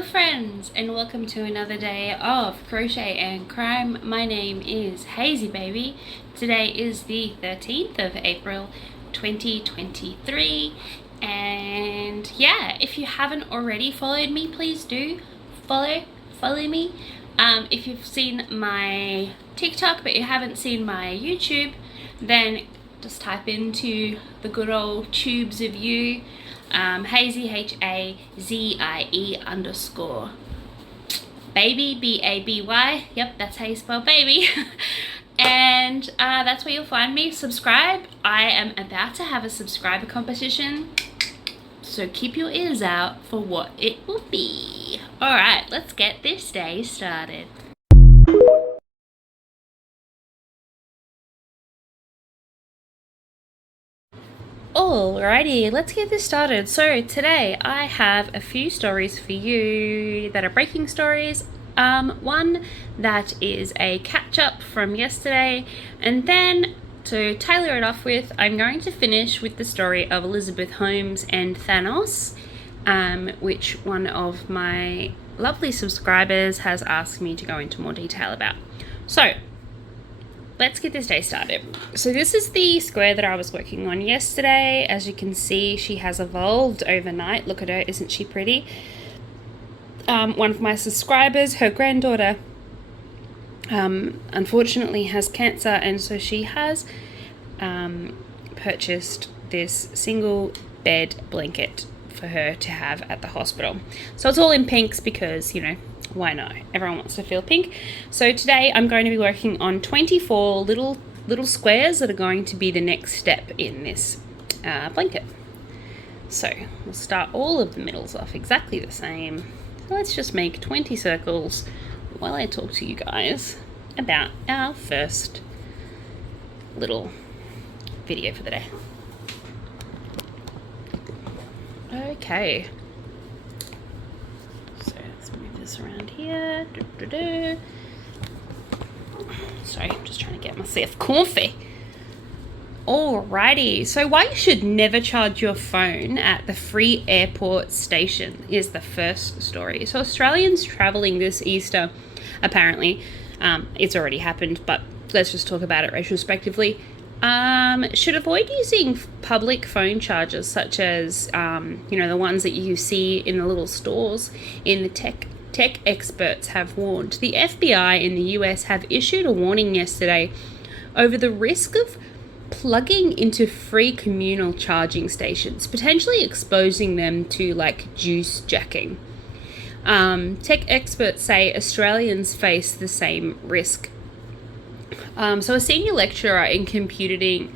Hello friends, and welcome to another day of Crochet and Crime. My name is Hazy Baby. Today is the 13th of April 2023, and yeah, if you haven't already followed me, please do follow me. If you've seen my TikTok but you haven't seen my YouTube, then just type into the good old tubes of you. Hazy, Hazie _ baby, BABY. Yep, that's how you spell baby. And that's where you'll find me. Subscribe. I am about to have a subscriber competition, so keep your ears out for what it will be. Alright, let's get this day started. Alrighty, let's get this started. So today I have a few stories for you that are breaking stories. One that is a catch-up from yesterday, and then to tailor it off with, I'm going to finish with the story of Elizabeth Holmes and Thanos, which one of my lovely subscribers has asked me to go into more detail about. So let's get this day started. So this is the square that I was working on yesterday. As you can see, she has evolved overnight. Look at her, isn't she pretty? One of my subscribers, her granddaughter, unfortunately has cancer, and so she has purchased this single bed blanket for her to have at the hospital. So it's all in pinks because, you know, why not? Everyone wants to feel pink. So today I'm going to be working on 24 little squares that are going to be the next step in this blanket. So we'll start all of the middles off exactly the same. So let's just make 20 circles while I talk to you guys about our first little video for the day. Okay. Around here. Sorry, I'm just trying to get myself comfy. Alrighty, so why you should never charge your phone at the free airport station is the first story. So Australians travelling this Easter, apparently, it's already happened, but let's just talk about it retrospectively, should avoid using public phone chargers such as, the ones that you see in the little stores in the tech experts have warned. The FBI in the US have issued a warning yesterday over the risk of plugging into free communal charging stations, potentially exposing them to juice jacking. Tech experts say Australians face the same risk. So a senior lecturer in computing,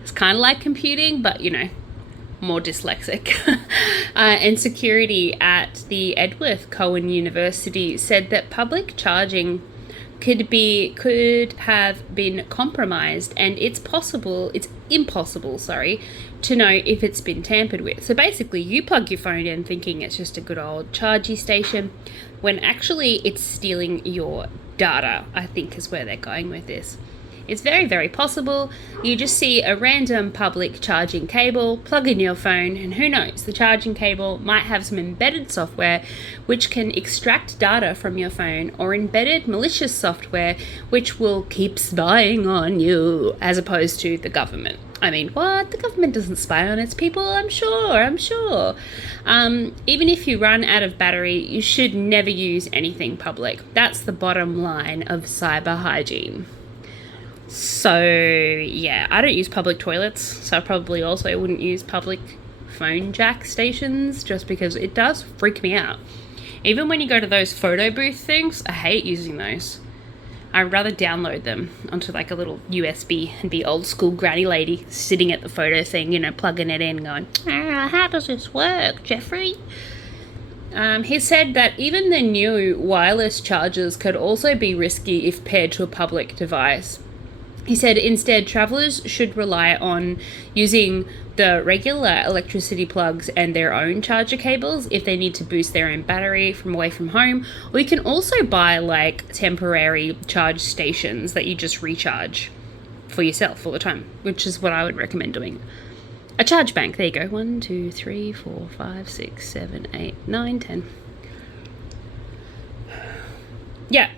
it's kind of like computing, but more dyslexic, and security at the Edworth Cowan University said that public charging could have been compromised, and it's impossible to know if it's been tampered with. So basically you plug your phone in thinking it's just a good old chargy station, when actually it's stealing your data, I think is where they're going with this. It's very, very possible you just see a random public charging cable, plug in your phone, and who knows, the charging cable might have some embedded software which can extract data from your phone, or embedded malicious software which will keep spying on you, as opposed to the government. I mean, what? The government doesn't spy on its people, I'm sure. Even if you run out of battery, you should never use anything public. That's the bottom line of cyber hygiene. So yeah, I don't use public toilets, so I probably also wouldn't use public phone jack stations, just because it does freak me out. Even when you go to those photo booth things, I hate using those. I'd rather download them onto a little USB and be old school granny lady sitting at the photo thing, plugging it in going, how does this work, Jeffrey? He said that even the new wireless chargers could also be risky if paired to a public device. He said instead travellers should rely on using the regular electricity plugs and their own charger cables if they need to boost their own battery from away from home. Or you can also buy temporary charge stations that you just recharge for yourself all the time, which is what I would recommend doing. A charge bank. There you go. 1, 2, 3, 4, 5, 6, 7, 8, 9, 10. Yeah.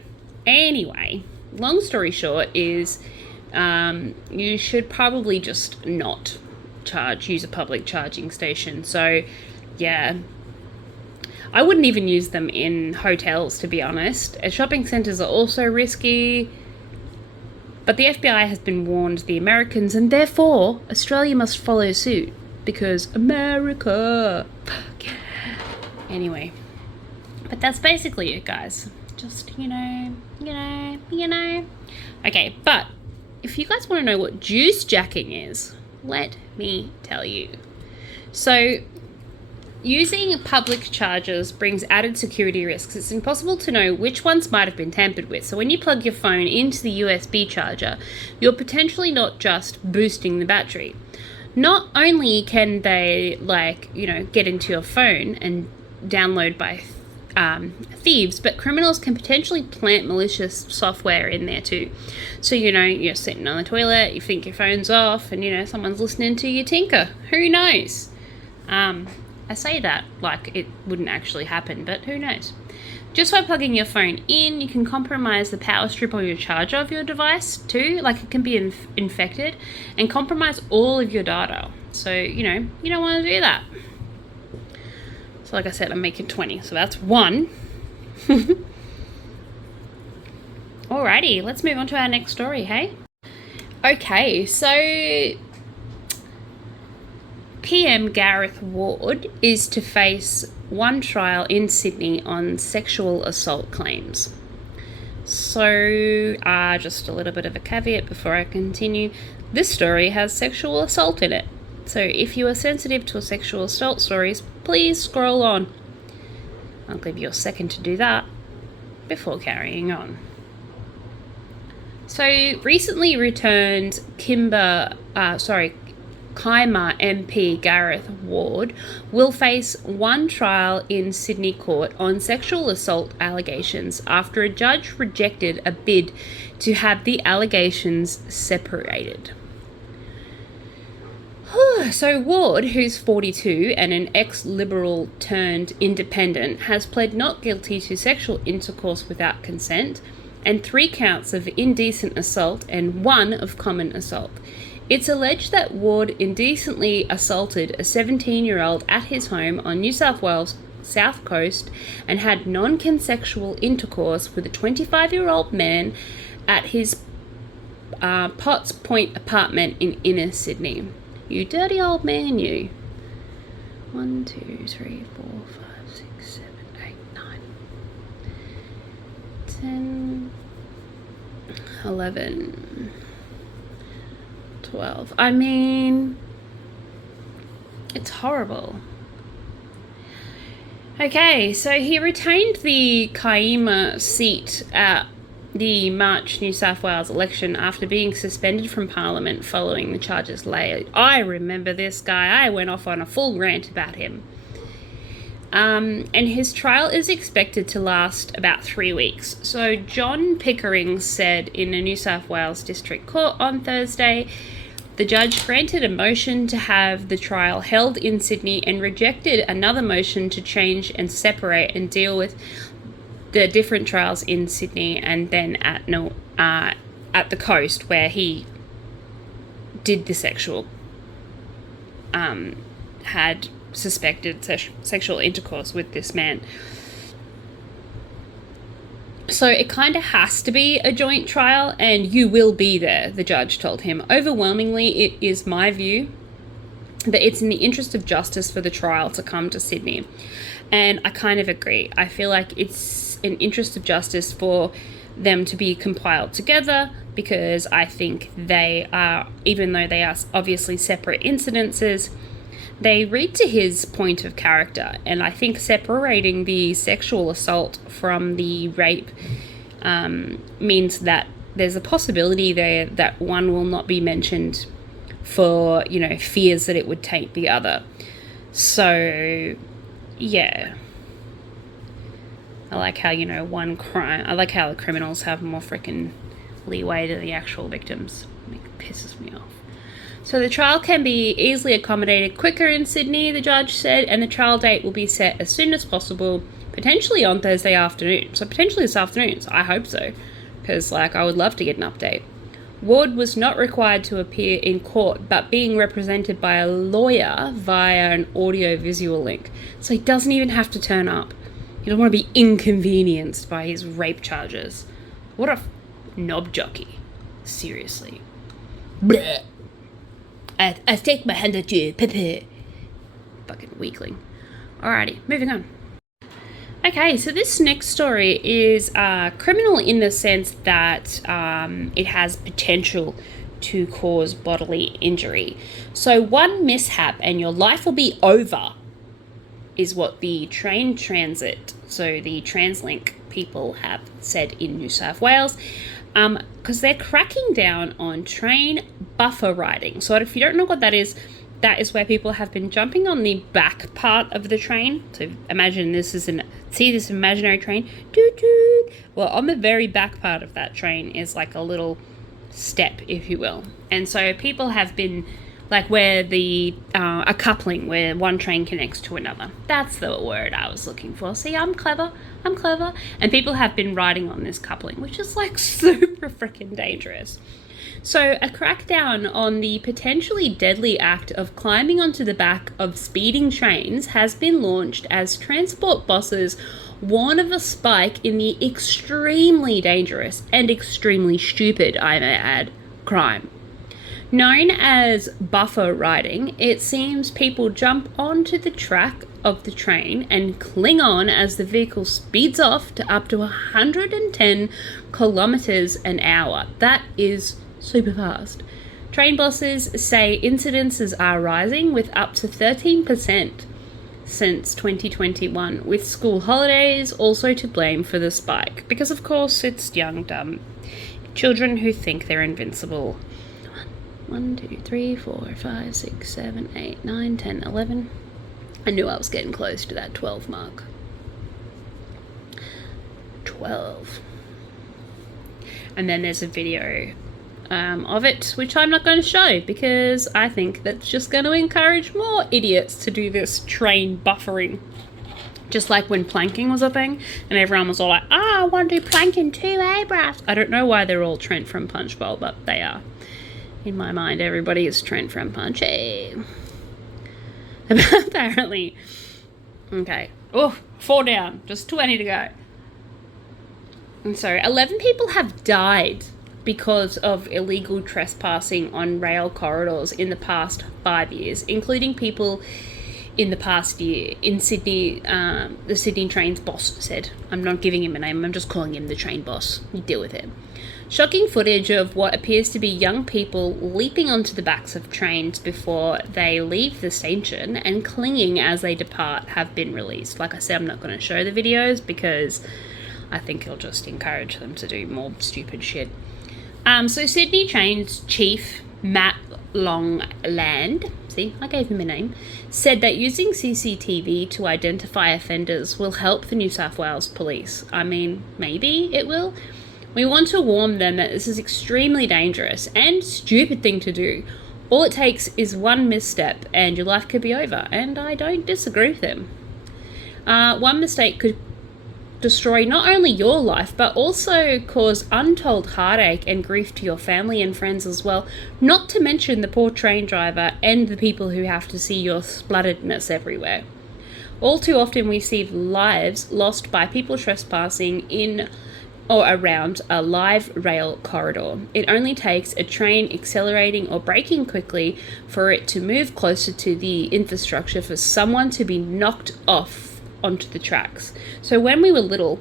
Anyway, long story short is you should probably just not use a public charging station. So, yeah. I wouldn't even use them in hotels, to be honest. Shopping centres are also risky. But the FBI has been warned the Americans, and therefore Australia must follow suit. Because America. Fuck yeah. Anyway. But that's basically it, guys. Just, you know. Okay, but if you guys want to know what juice jacking is, let me tell you. So, using public chargers brings added security risks. It's impossible to know which ones might have been tampered with. So when you plug your phone into the USB charger, you're potentially not just boosting the battery. Not only can they, get into your phone and download by thieves, but criminals can potentially plant malicious software in there too. So, you're sitting on the toilet, you think your phone's off, and, someone's listening to you tinker. Who knows? I say that like it wouldn't actually happen, but who knows? Just by plugging your phone in, you can compromise the power strip or your charger of your device too. Like, it can be infected and compromise all of your data. So, you don't want to do that. So like I said, I'm making 20. So that's 1. Alrighty, let's move on to our next story, hey? Okay, so PM Gareth Ward is to face one trial in Sydney on sexual assault claims. So, just a little bit of a caveat before I continue. This story has sexual assault in it. So if you are sensitive to sexual assault stories, please scroll on. I'll give you a second to do that before carrying on. So recently returned Kima MP Gareth Ward will face one trial in Sydney court on sexual assault allegations after a judge rejected a bid to have the allegations separated. So Ward, who's 42 and an ex-Liberal turned independent, has pled not guilty to sexual intercourse without consent and 3 counts of indecent assault and 1 of common assault. It's alleged that Ward indecently assaulted a 17-year-old at his home on New South Wales' south coast and had non-consensual intercourse with a 25-year-old man at his Potts Point apartment in inner Sydney. You dirty old man, you. 1, 2, 3, 4, 5, 6, 7, 8, 9, 10, 11... 12. I mean, it's horrible. Okay, so he retained the Kima seat at the March New South Wales election after being suspended from Parliament following the charges laid. I remember this guy. I went off on a full rant about him. And his trial is expected to last about 3 weeks. So John Pickering said in a New South Wales District Court on Thursday, the judge granted a motion to have the trial held in Sydney and rejected another motion to change and separate and deal with the different trials in Sydney and then at the coast where he did the sexual, had suspected sexual intercourse with this man. So it kind of has to be a joint trial, and you will be there, the judge told him. Overwhelmingly, it is my view that it's in the interest of justice for the trial to come to Sydney. And I kind of agree. I feel like it's an interest of justice for them to be compiled together, because I think they are, even though they are obviously separate incidences, they read to his point of character. And I think separating the sexual assault from the rape means that there's a possibility there that one will not be mentioned for, fears that it would taint the other. So, yeah. I like how, one crime... I like how the criminals have more freaking leeway to the actual victims. It pisses me off. So the trial can be easily accommodated quicker in Sydney, the judge said, and the trial date will be set as soon as possible, potentially on Thursday afternoon. So potentially this afternoon, so I hope so, because I would love to get an update. Ward was not required to appear in court, but being represented by a lawyer via an audio-visual link. So he doesn't even have to turn up. He doesn't want to be inconvenienced by his rape charges. What a knob jockey. Seriously. Blech. I take my hand at you, Pepe. Fucking weakling. Alrighty, moving on. Okay, so this next story is criminal in the sense that it has potential to cause bodily injury. So one mishap and your life will be over is what the train transit, so the TransLink people have said in New South Wales, because they're cracking down on train buffer riding. So if you don't know what that is where people have been jumping on the back part of the train. So imagine this imaginary train. Toot toot. Well, on the very back part of that train is like a little step, if you will. And so people have been where a coupling where one train connects to another. That's the word I was looking for. See, I'm clever. And people have been riding on this coupling, which is super freaking dangerous. So a crackdown on the potentially deadly act of climbing onto the back of speeding trains has been launched as transport bosses warn of a spike in the extremely dangerous and extremely stupid, I may add, crime. Known as buffer riding, it seems people jump onto the track of the train and cling on as the vehicle speeds off to up to 110 kilometers an hour. That is super fast. Train bosses say incidences are rising with up to 13% since 2021, with school holidays also to blame for the spike. Because of course it's young, dumb children who think they're invincible. 1, 2, 3, 4, 5, 6, 7, 8, 9, 10, 11. I knew I was getting close to that 12 mark. 12. And then there's a video of it, which I'm not going to show because I think that's just going to encourage more idiots to do this train buffering. Just like when planking was a thing and everyone was all like, I want to do planking too, eh, bruh? I don't know why they're all Trent from Punch Bowl, but they are. In my mind, everybody is Trent from Punch. Hey. Apparently. Okay. Oh, 4 down. Just 20 to go. And so 11 people have died because of illegal trespassing on rail corridors in the past 5 years, including people in the past year in Sydney. The Sydney Trains boss said. I'm not giving him a name, I'm just calling him the train boss. You deal with it. Shocking footage of what appears to be young people leaping onto the backs of trains before they leave the station and clinging as they depart have been released. Like I said, I'm not going to show the videos because I think it'll just encourage them to do more stupid shit. So Sydney Trains Chief Matt Longland, see, I gave him a name, said that using CCTV to identify offenders will help the New South Wales police. I mean, maybe it will. We want to warn them that this is extremely dangerous and stupid thing to do. All it takes is one misstep and your life could be over, and I don't disagree with them. One mistake could destroy not only your life, but also cause untold heartache and grief to your family and friends as well, not to mention the poor train driver and the people who have to see your splatteredness everywhere. All too often we see lives lost by people trespassing in or around a live rail corridor. It only takes a train accelerating or braking quickly for it to move closer to the infrastructure for someone to be knocked off onto the tracks. So when we were little,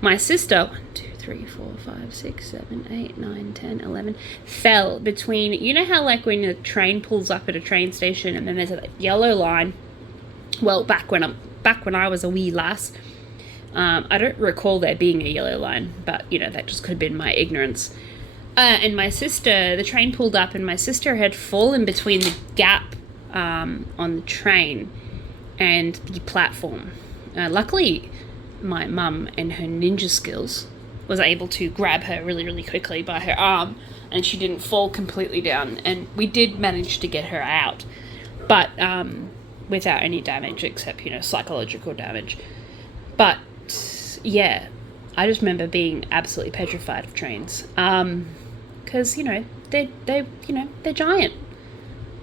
my sister, 1, 2, 3, 4, 5, 6, 7, 8, 9, 10, 11, fell between, you know how like when a train pulls up at a train station and then there's a yellow line? Well, back when I was a wee lass, I don't recall there being a yellow line, but, you know, that just could have been my ignorance. And my sister, the train pulled up and my sister had fallen between the gap on the train and the platform. Luckily, my mum and her ninja skills was able to grab her really, really quickly by her arm, and she didn't fall completely down. And we did manage to get her out, but without any damage except, psychological damage. But yeah, I just remember being absolutely petrified of trains, because they're giant.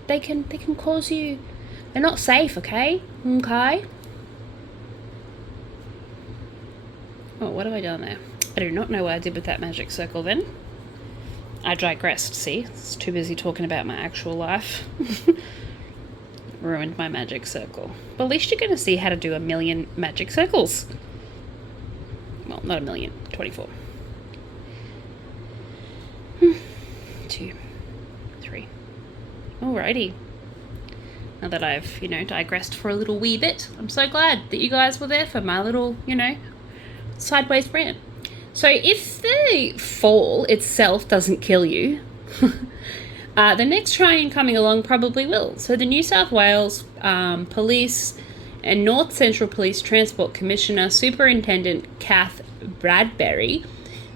They can cause you. They're not safe. Okay. Oh, what have I done there? I do not know what I did with that magic circle then. I digressed, see? It's too busy talking about my actual life. Ruined my magic circle. But at least you're going to see how to do 1,000,000 magic circles. Well, not 1,000,000, 24. 2, 3. Alrighty. Now that I've, digressed for a little wee bit, I'm so glad that you guys were there for my little, sideways rant. So if the fall itself doesn't kill you, the next train coming along probably will. So the New South Wales Police and North Central Police Transport Commissioner Superintendent Kath Bradbury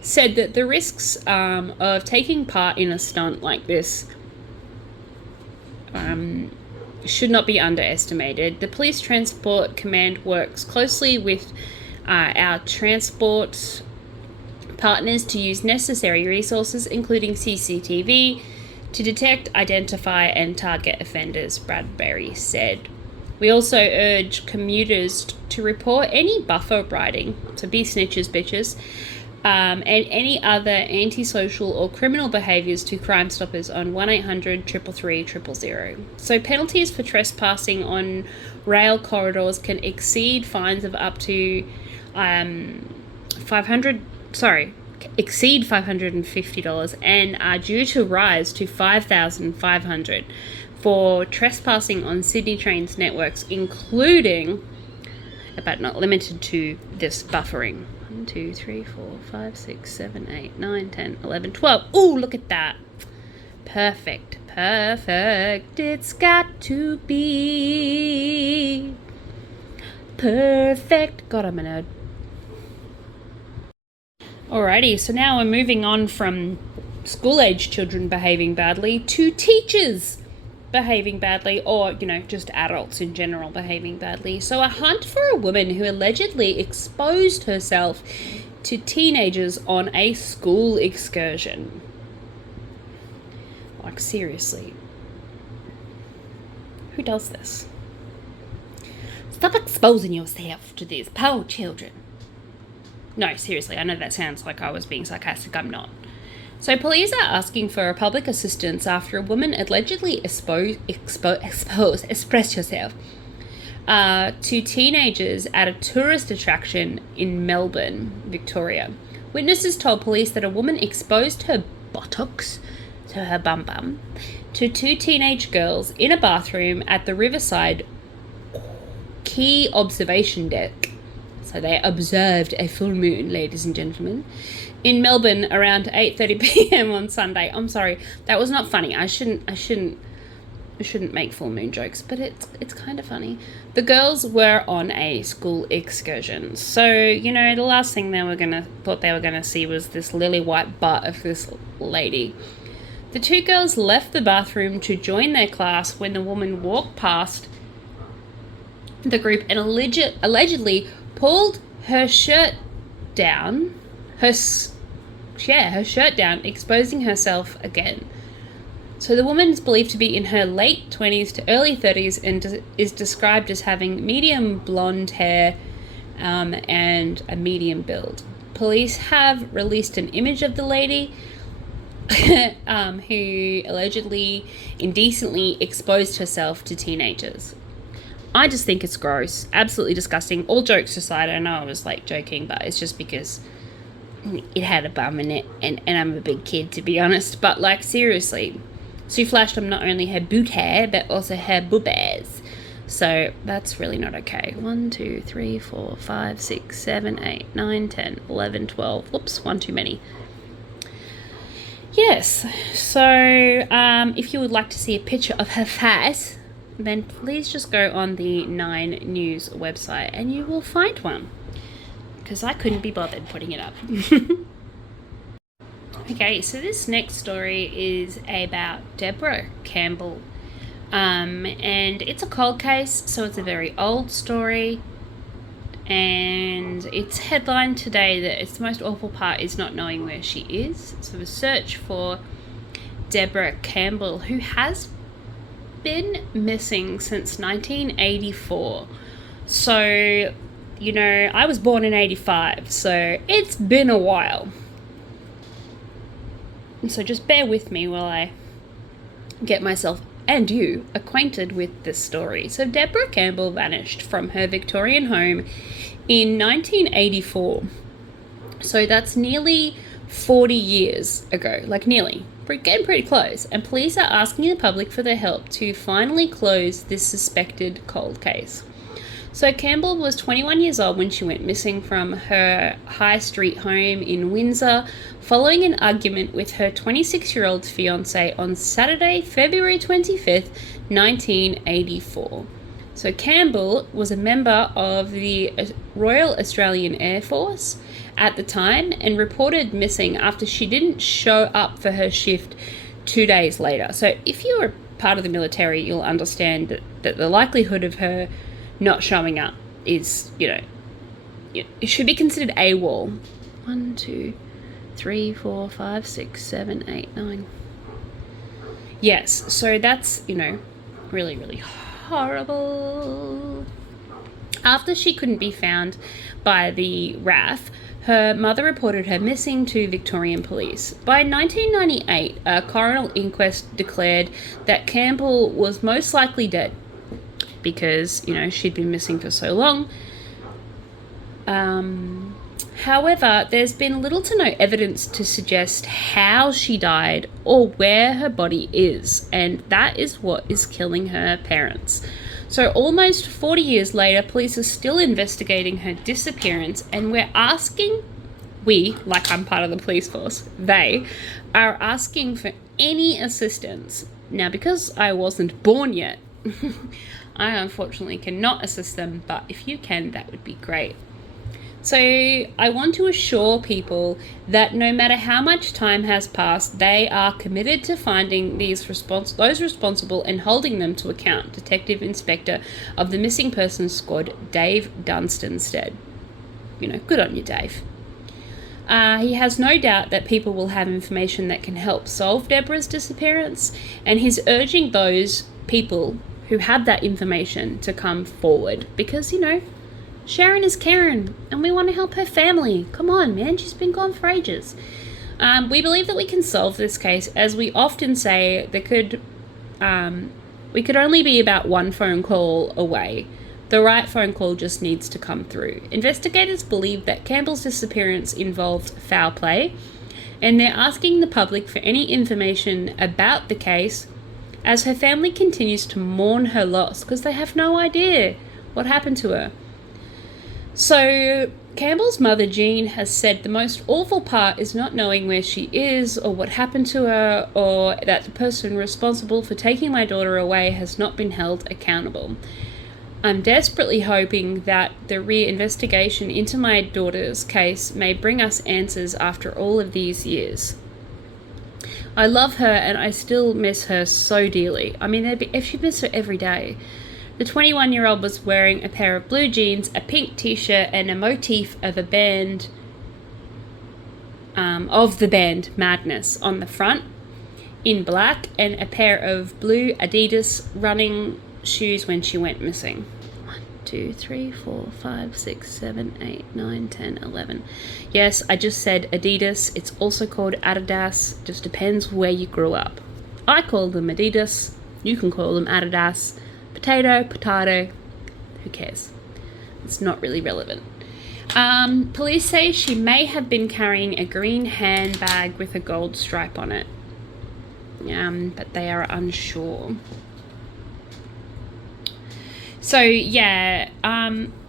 said that the risks of taking part in a stunt like this should not be underestimated. The Police Transport Command works closely with our transport partners to use necessary resources, including CCTV, to detect, identify, and target offenders, Bradbury said. We also urge commuters to report any buffer riding, so be snitches, bitches, and any other antisocial or criminal behaviours to Crime Stoppers on 1-800-333-000. So penalties for trespassing on rail corridors can exceed fines of up to exceed $550 and are due to rise to $5,500 for trespassing on Sydney Trains networks, including, but not limited to, this buffering. 1, 2, 3, 4, 5, 6, 7, 8, 9, 10, 11, 12. Ooh, look at that. Perfect. It's got to be perfect. God, I'm a nerd. Alrighty, so now we're moving on from school-age children behaving badly to teachers behaving badly, or, just adults in general behaving badly. So a hunt for a woman who allegedly exposed herself to teenagers on a school excursion. Like, seriously. Who does this? Stop exposing yourself to these poor children. No, seriously, I know that sounds like I was being sarcastic. I'm not. So police are asking for public assistance after a woman allegedly expressed herself to teenagers at a tourist attraction in Melbourne, Victoria. Witnesses told police that a woman exposed her buttocks, to her bum, to 2 teenage girls in a bathroom at the Riverside Key Observation Deck. So they observed a full moon, ladies and gentlemen, in Melbourne around 8:30 p.m. on Sunday. I'm sorry, that was not funny. I shouldn't make full moon jokes, but it's kind of funny. The girls were on a school excursion, so the last thing they were gonna see was this lily white butt of this lady. The 2 girls left the bathroom to join their class when the woman walked past the group and allegedly pulled her shirt down, her shirt down, exposing herself again. So the woman is believed to be in her late 20s to early 30s and is described as having medium blonde hair and a medium build. Police have released an image of the lady who allegedly indecently exposed herself to teenagers. I just think it's gross, absolutely disgusting. All jokes aside, I know I was joking, but it's just because it had a bum in it, and I'm a big kid, to be honest. But seriously, she flashed on not only her boot hair but also her boobies. So that's really not okay. 1, 2, 3, 4, 5, 6, 7, 8, 9, 10, 11, 12. Whoops, one too many. Yes, so if you would like to see a picture of her face, then please just go on the 9 News website and you will find one, because I couldn't be bothered putting it up. Okay, so this next story is about Deborah Campbell. And it's a cold case, so it's a very old story. And it's headlined today that it's the most awful part is not knowing where she is. So the search for Deborah Campbell, who has been missing since 1984. So, you know, I was born in 85, so it's been a while. So just bear with me while I get myself and you acquainted with this story. So Deborah Campbell vanished from her Victorian home in 1984. So that's nearly 40 years ago, like nearly. Getting pretty close. And police are asking the public for their help to finally close this suspected cold case. So Campbell was 21 years old when she went missing from her High Street home in Windsor following an argument with her 26-year-old fiancé on Saturday, February 25th, 1984. So Campbell was a member of the Royal Australian Air Force at the time and reported missing after she didn't show up for her shift 2 days later. So if you were part of the military, you'll understand that the likelihood of her not showing up is, you know, it should be considered AWOL. 1, 2, 3, 4, 5, 6, 7, 8, 9. Yes, so that's, you know, really, really horrible. After she couldn't be found by the RAF, her mother reported her missing to Victorian police. By 1998, a coroner inquest declared that Campbell was most likely dead because, you know, she'd been missing for so long. However, there's been little to no evidence to suggest how she died or where her body is, and that is what is killing her parents. So almost 40 years later, police are still investigating her disappearance, and like I'm part of the police force, they are asking for any assistance. Now, because I wasn't born yet, I unfortunately cannot assist them, but if you can, that would be great. So I want to assure people that no matter how much time has passed, they are committed to finding those responsible and holding them to account. Detective Inspector of the Missing Persons Squad, Dave Dunstanstead. You know, good on you, Dave. He has no doubt that people will have information that can help solve Deborah's disappearance, and he's urging those people who have that information to come forward because, you know, Sharon is Karen and we want to help her family. Come on, man, she's been gone for ages. We believe that we can solve this case. As we often say, we could only be about one phone call away. The right phone call just needs to come through. Investigators believe that Campbell's disappearance involved foul play, and they're asking the public for any information about the case as her family continues to mourn her loss because they have no idea what happened to her. So Campbell's mother, Jean, has said the most awful part is not knowing where she is or what happened to her, or that the person responsible for taking my daughter away has not been held accountable. I'm desperately hoping that the reinvestigation into my daughter's case may bring us answers after all of these years. I love her and I still miss her so dearly. I mean, if you miss her every day. The 21-year-old was wearing a pair of blue jeans, a pink t-shirt, and a motif of the band Madness on the front in black, and a pair of blue Adidas running shoes when she went missing. 1, 2, 3, 4, 5, 6, 7, 8, 9, 10, 11. Yes, I just said Adidas. It's also called Adidas. Just depends where you grew up. I call them Adidas. You can call them Adidas. Potato, who cares? It's not really relevant. Police say she may have been carrying a green handbag with a gold stripe on it, but they are unsure. So yeah,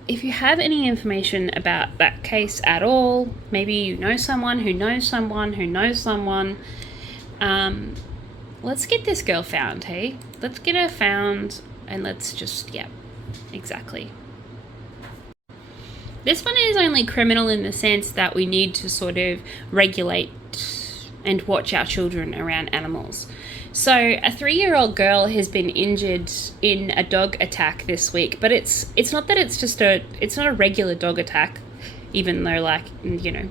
if you have any information about that case at all, maybe you know someone who knows someone who knows someone, let's get this girl found, hey? Let's get her found. And let's just, yeah, exactly. This one is only criminal in the sense that we need to sort of regulate and watch our children around animals. So a 3-year-old girl has been injured in a dog attack this week, but it's not that it's not a regular dog attack, even though, like, you know,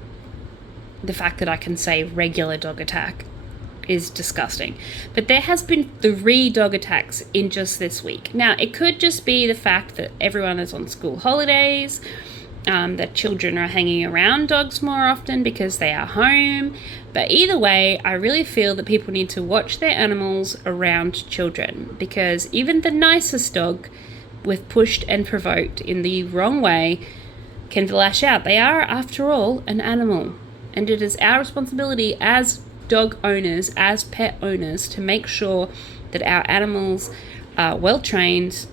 the fact that I can say regular dog attack is disgusting. But there has been 3 dog attacks in just this week. Now, it could just be the fact that everyone is on school holidays, that children are hanging around dogs more often because they are home. But either way, I really feel that people need to watch their animals around children, because even the nicest dog, with pushed and provoked in the wrong way, can lash out. They are, after all, an animal. And it is our responsibility as dog owners, as pet owners, to make sure that our animals are well trained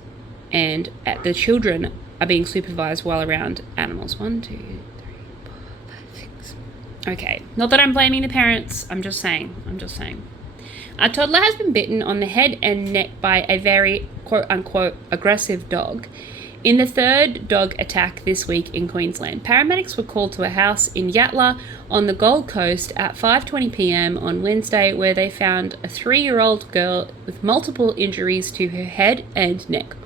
and the children are being supervised while around animals. 1, 2, 3, 4, 5, 6. Okay, not that I'm blaming the parents. I'm just saying. A toddler has been bitten on the head and neck by a very quote-unquote aggressive dog in the 3rd dog attack this week in Queensland. Paramedics were called to a house in Yatala on the Gold Coast at 5:20 p.m. on Wednesday, where they found a 3-year-old girl with multiple injuries to her head and neck.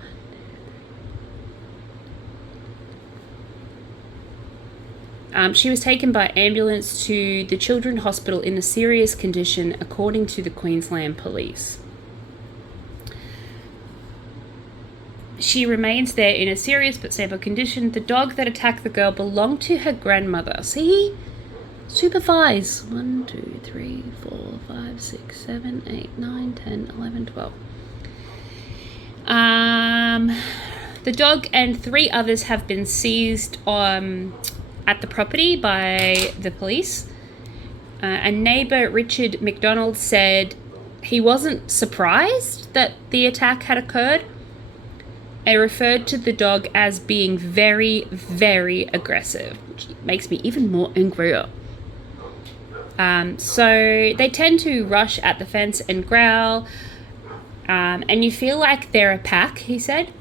She was taken by ambulance to the Children's Hospital in a serious condition, according to the Queensland Police. She remains there in a serious but stable condition. The dog that attacked the girl belonged to her grandmother. See? Supervise. 1, 2, 3, 4, 5, 6, 7, 8, 9, 10, 11, 12. The dog and 3 others have been seized at the property by the police. A neighbour, Richard McDonald, said he wasn't surprised that the attack had occurred. They referred to the dog as being very, very aggressive, which makes me even more angrier. So they tend to rush at the fence and growl, and you feel like they're a pack, he said.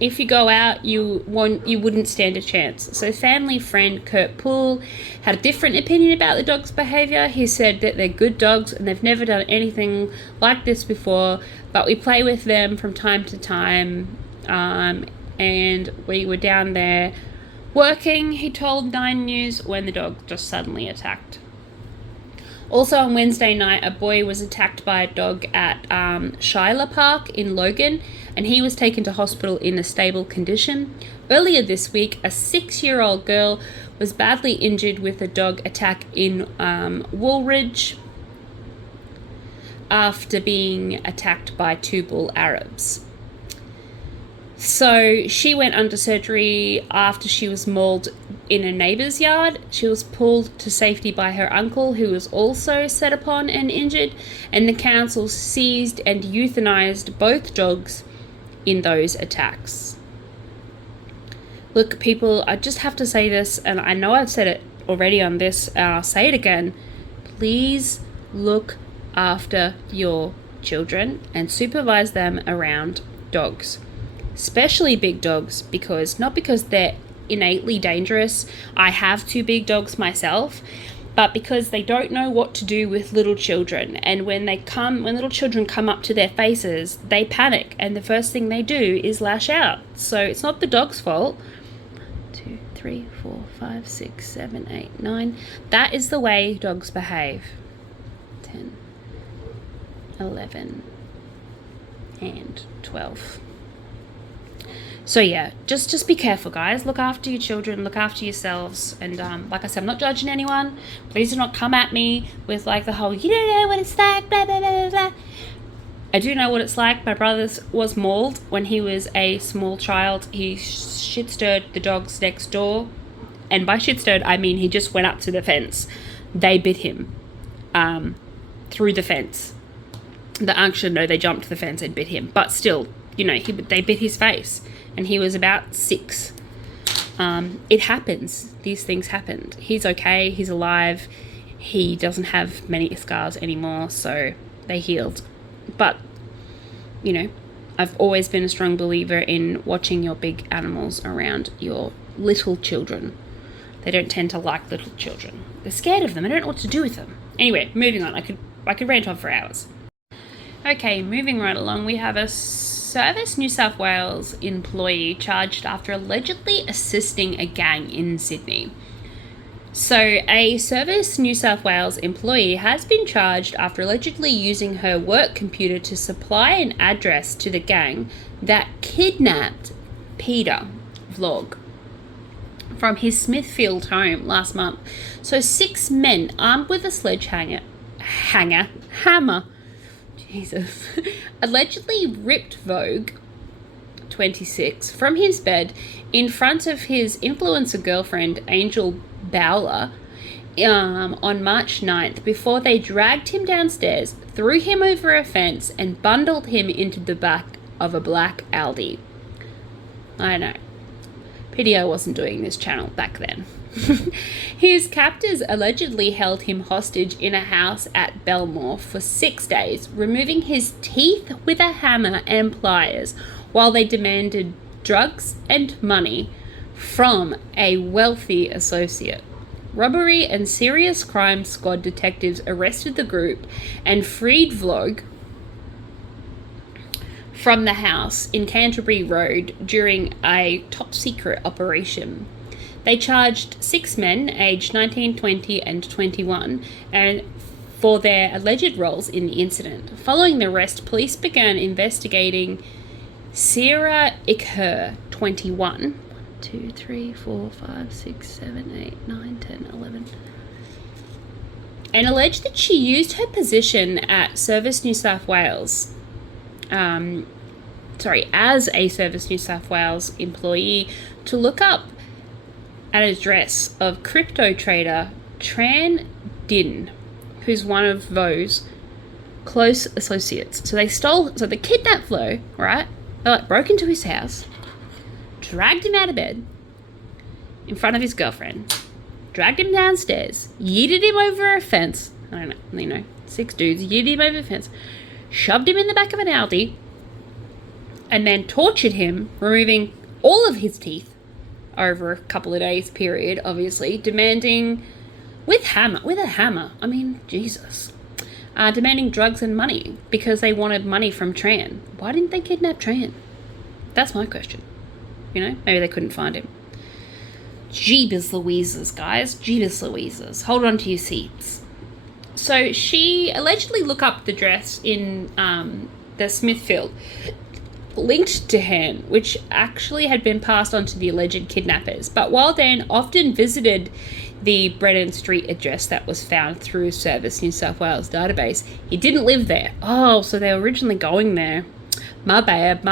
If you go out, you wouldn't stand a chance. So family friend Kurt Poole had a different opinion about the dog's behaviour. He said that they're good dogs and they've never done anything like this before, but we play with them from time to time. And we were down there working, he told 9 News, when the dog just suddenly attacked. Also on Wednesday night, a boy was attacked by a dog at Schuyler Park in Logan, and he was taken to hospital in a stable condition. Earlier this week, a 6-year-old girl was badly injured with a dog attack in Woolridge after being attacked by 2 bull Arabs. So she went under surgery after she was mauled in a neighbour's yard. She was pulled to safety by her uncle, who was also set upon and injured, and the council seized and euthanized both dogs in those attacks. Look, people, I just have to say this, and I know I've said it already on this, and I'll say it again. Please look after your children and supervise them around dogs. Especially big dogs, not because they're innately dangerous. I have 2 big dogs myself, but because they don't know what to do with little children. And when little children come up to their faces, they panic, and the first thing they do is lash out. So it's not the dog's fault. 2, 3, 4, 5, 6, 7, 8, 9. That is the way dogs behave. 10, 11, and 12. So yeah, just be careful, guys. Look after your children, look after yourselves, and like I said, I'm not judging anyone. Please do not come at me with like the whole, you don't know what it's like, blah, blah, blah, blah. I do know what it's like. My brother was mauled when he was a small child. He shit-stirred the dogs next door, and by shit-stirred, I mean he just went up to the fence. They bit him through the fence. They jumped the fence and bit him, but still, they bit his face. And he was about 6. It happens. These things happened. He's okay. He's alive. He doesn't have many scars anymore, so they healed. But, I've always been a strong believer in watching your big animals around your little children. They don't tend to like little children. They're scared of them. I don't know what to do with them. Anyway, moving on. I could rant on for hours. Okay, moving right along, we have a Service New South Wales employee charged after allegedly assisting a gang in Sydney. So, a Service New South Wales employee has been charged after allegedly using her work computer to supply an address to the gang that kidnapped Peter Vlog from his Smithfield home last month. So 6 men armed with a hammer, Jesus, allegedly ripped Vogue, 26, from his bed in front of his influencer girlfriend, Angel Bowler, on March 9th before they dragged him downstairs, threw him over a fence, and bundled him into the back of a black Audi. I know. Pity I wasn't doing this channel back then. His captors allegedly held him hostage in a house at Belmore for 6 days, removing his teeth with a hammer and pliers while they demanded drugs and money from a wealthy associate. Robbery and serious crime squad detectives arrested the group and freed Vlog from the house in Canterbury Road during a top-secret operation. They charged 6 men aged 19, 20 and 21 and for their alleged roles in the incident. Following the arrest, police began investigating Sarah Iker, 21, 1, 2, 3, 4, 5, 6, 7, 8, 9, 10, 11, and alleged that she used her position at Service New South Wales as a Service New South Wales employee to look up an address of crypto trader Tran Din, who's one of Vo's close associates. So they kidnapped Vo, right? They broke into his house, dragged him out of bed in front of his girlfriend, dragged him downstairs, yeeted him over a fence. I don't know, 6 dudes, yeeted him over a fence, shoved him in the back of an Audi, and then tortured him, removing all of his teeth over a couple of days period, obviously, demanding with a hammer, I mean, Jesus, demanding drugs and money because they wanted money from Tran. Why didn't they kidnap Tran? That's my question. Maybe they couldn't find him. Jeebus Louises, guys. Jeebus Louises. Hold on to your seats. So she allegedly looked up the address in the Smithfield, linked to Han, which actually had been passed on to the alleged kidnappers. But while Dan often visited the Brennan Street address that was found through Service New South Wales database, he didn't live there. Oh, so they were originally going there. My bad.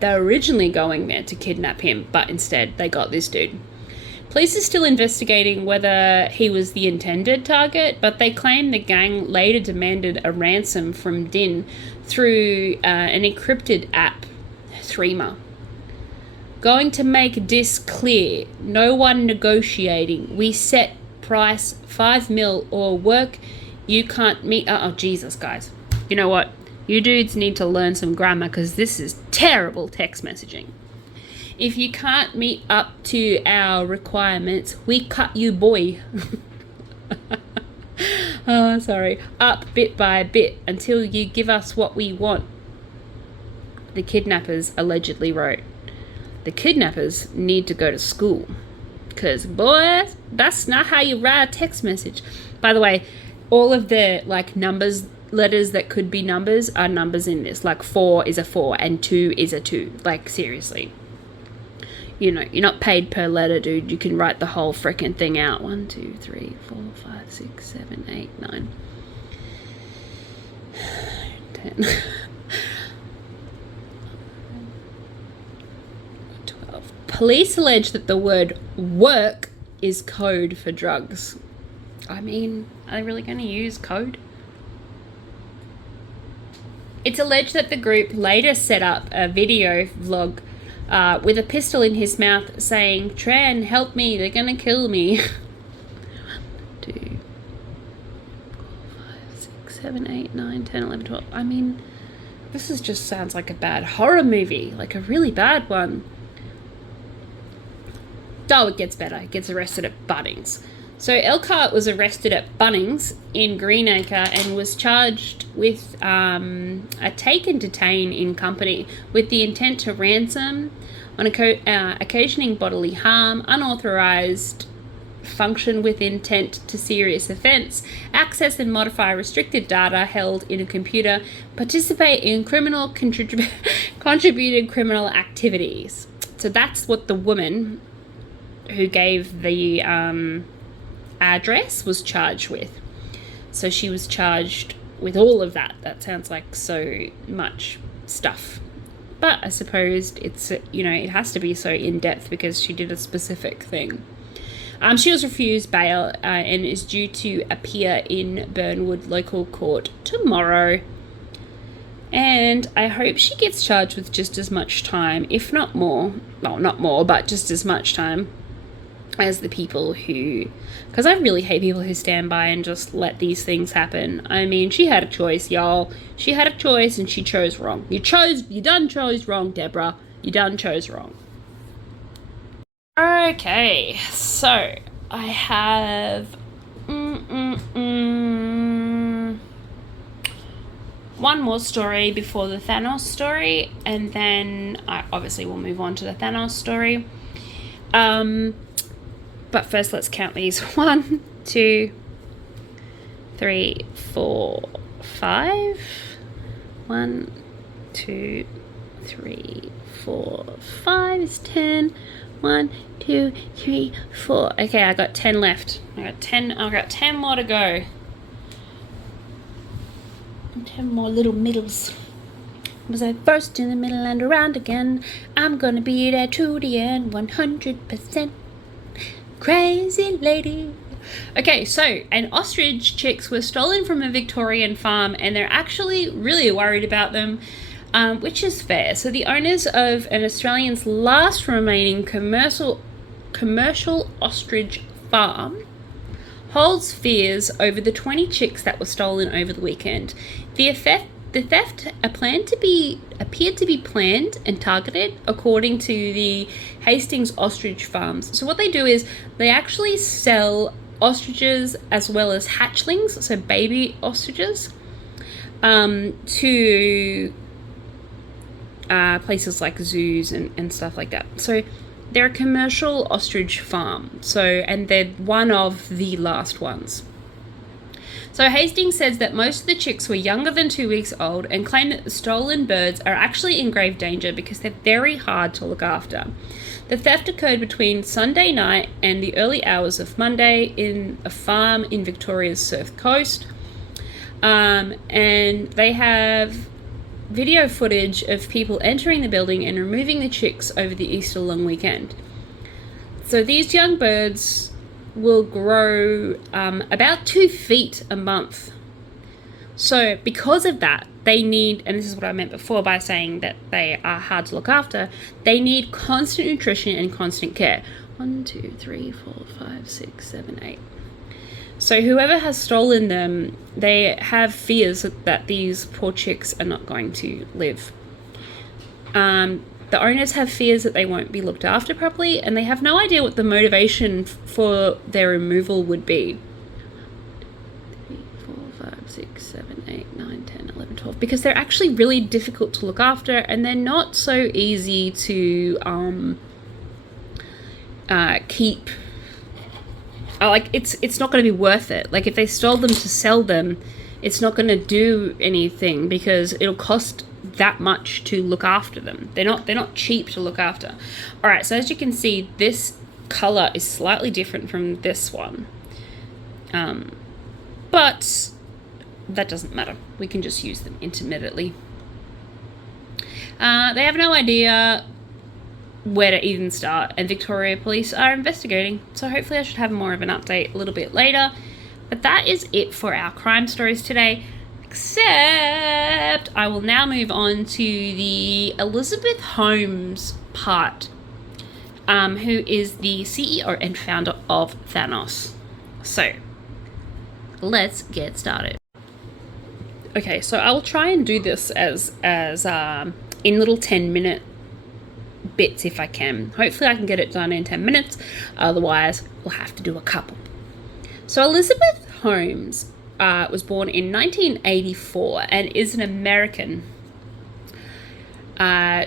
They were originally going there to kidnap him, but instead they got this dude. Police are still investigating whether he was the intended target, but they claim the gang later demanded a ransom from Din through an encrypted app, Threema. Going to make this clear. No one negotiating. We set price 5 mil or work you can't meet. Oh, Jesus, guys. You know what? You dudes need to learn some grammar because this is terrible text messaging. If you can't meet up to our requirements, we cut you, boy. Oh, sorry. Up bit by bit until you give us what we want. The kidnappers allegedly wrote. The kidnappers need to go to school. Because, boy, that's not how you write a text message. By the way, all of the, numbers, letters that could be numbers are numbers in this. 4 is a 4 and 2 is a 2. Seriously. You're not paid per letter, dude. You can write the whole frickin' thing out. 1, 2, 3, 4, 5, 6, 7, 8, 9, 10. 12. Police allege that the word work is code for drugs. I mean, are they really going to use code? It's alleged that the group later set up a video vlog with a pistol in his mouth saying, Tran, help me, they're going to kill me. 1, 2, 3, 4, 5, 6, 7, 8, 9, 10, 11, 12. I mean, this just sounds like a bad horror movie, like a really bad one. Oh, it gets better. It gets arrested at Bunnings. So Elkhart was arrested at Bunnings in Greenacre and was charged with a take and detain in company with the intent to ransom, on occasioning bodily harm, unauthorised function with intent to serious offence, access and modify restricted data held in a computer, participate in criminal contributed criminal activities. So that's what the woman who gave the address was charged with. So she was charged with all of that. That sounds like so much stuff. But I suppose it's, it has to be so in-depth because she did a specific thing. She was refused bail and is due to appear in Burnwood Local Court tomorrow. And I hope she gets charged with just as much time, if not more. Well, not more, but just as much time as the people who... Because I really hate people who stand by and just let these things happen. I mean, she had a choice, y'all. She had a choice and she chose wrong. You done chose wrong, Deborah. You done chose wrong. Okay, so I have one more story before the Thanos story, and then I obviously will move on to the Thanos story. But first let's count these. 1, 2, 3, 4, 5. 1, 2, 3, 4, 5 is 10. 1, 2, 3, 4. Okay, I got 10 left. I've got 10 more to go. 10 more little middles. Was I first in the middle and around again? I'm gonna be there to the end, 100%. Crazy lady. Okay, so an ostrich chicks were stolen from a Victorian farm, and they're actually really worried about them. Which is fair. So the owners of an Australian's last remaining commercial ostrich farm holds fears over the 20 chicks that were stolen over the weekend. The theft appeared to be planned and targeted, according to the Hastings Ostrich Farms. So what they do is they actually sell ostriches as well as hatchlings, so baby ostriches, to places like zoos and stuff like that. So they're a commercial ostrich farm. And they're one of the last ones. So Hastings says that most of the chicks were younger than 2 weeks old and claim that the stolen birds are actually in grave danger because they're very hard to look after. The theft occurred between Sunday night and the early hours of Monday in a farm in Victoria's Surf Coast. And they have video footage of people entering the building and removing the chicks over the Easter long weekend. So these young birds will grow about 2 feet a month. So because of that, they need, and this is what I meant before by saying that they are hard to look after, they need constant nutrition and constant care. 1, 2, 3, 4, 5, 6, 7, 8. So whoever has stolen them, they have fears that these poor chicks are not going to live. The owners have fears that they won't be looked after properly, and they have no idea what the motivation for their removal would be. 3, 4, 5, 6, 7, 8, 9, 10, 11, 12. Because they're actually really difficult to look after, and they're not so easy to keep. It's not going to be worth it. Like, if they stole them to sell them, it's not going to do anything because it'll cost that much to look after them. They're not cheap to look after. All right, so as you can see, this color is slightly different from this one. But that doesn't matter. We can just use them intermittently. They have no idea where to even start, and Victoria Police are investigating. So hopefully I should have more of an update a little bit later. But that is it for our crime stories today. Except I will now move on to the Elizabeth Holmes part, who is the CEO and founder of Thanos. So let's get started. Okay, so I will try and do this as in little 10-minute bits if I can. Hopefully I can get it done in 10 minutes. Otherwise, we'll have to do a couple. So Elizabeth Holmes was born in 1984 and is an American.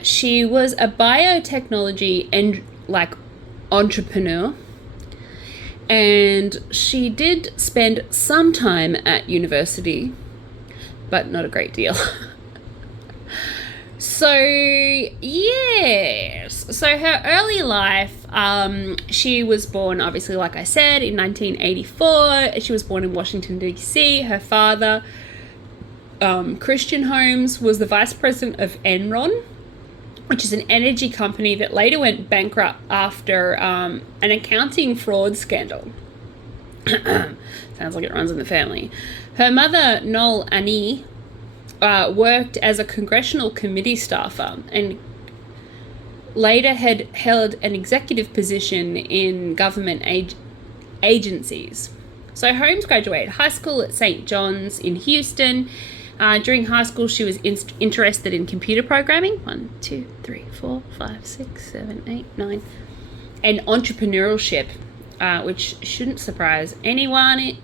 She was a biotechnology and entrepreneur, and she did spend some time at university, but not a great deal. So, yes. So her early life, she was born, obviously, like I said, in 1984. She was born in Washington, D.C. Her father, Christian Holmes, was the vice president of Enron, which is an energy company that later went bankrupt after an accounting fraud scandal. Sounds like it runs in the family. Her mother, Noel Annie, worked as a congressional committee staffer and later had held an executive position in government agencies. So Holmes graduated high school at St. John's in Houston. During high school, she was interested in computer programming, 1, 2, 3, 4, 5, 6, 7, 8, 9, and entrepreneurship, which shouldn't surprise anybody.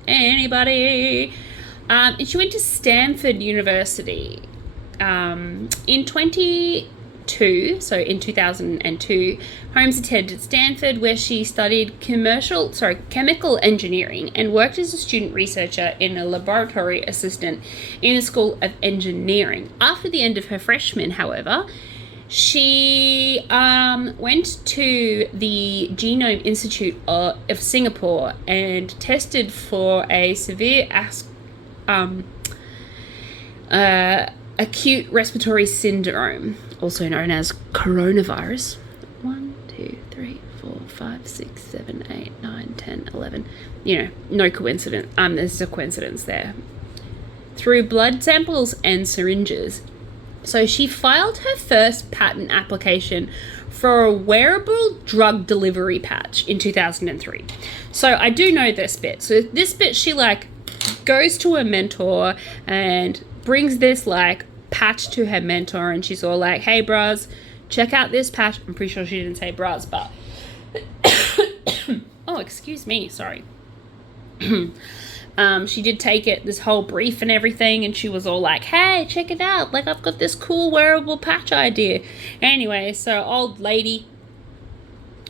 And she went to Stanford University in 2002. Holmes attended Stanford, where she studied chemical engineering and worked as a student researcher and a laboratory assistant in the School of Engineering. After the end of her freshman, however, she went to the Genome Institute of Singapore and tested for a severe acute respiratory syndrome, also known as coronavirus. 1, 2, 3, 4, 5, 6, 7, 8, 9, 10, 11. No coincidence. There's a coincidence there. Through blood samples and syringes. So she filed her first patent application for a wearable drug delivery patch in 2003. So I do know this bit. So this bit, she goes to her mentor and brings this patch to her mentor, and she's all like, hey bros, check out this patch. I'm pretty sure she didn't say bros, but oh, excuse me, sorry. She did take this whole brief and everything, and she was all like, hey, check it out, I've got this cool wearable patch idea. Anyway, so old lady,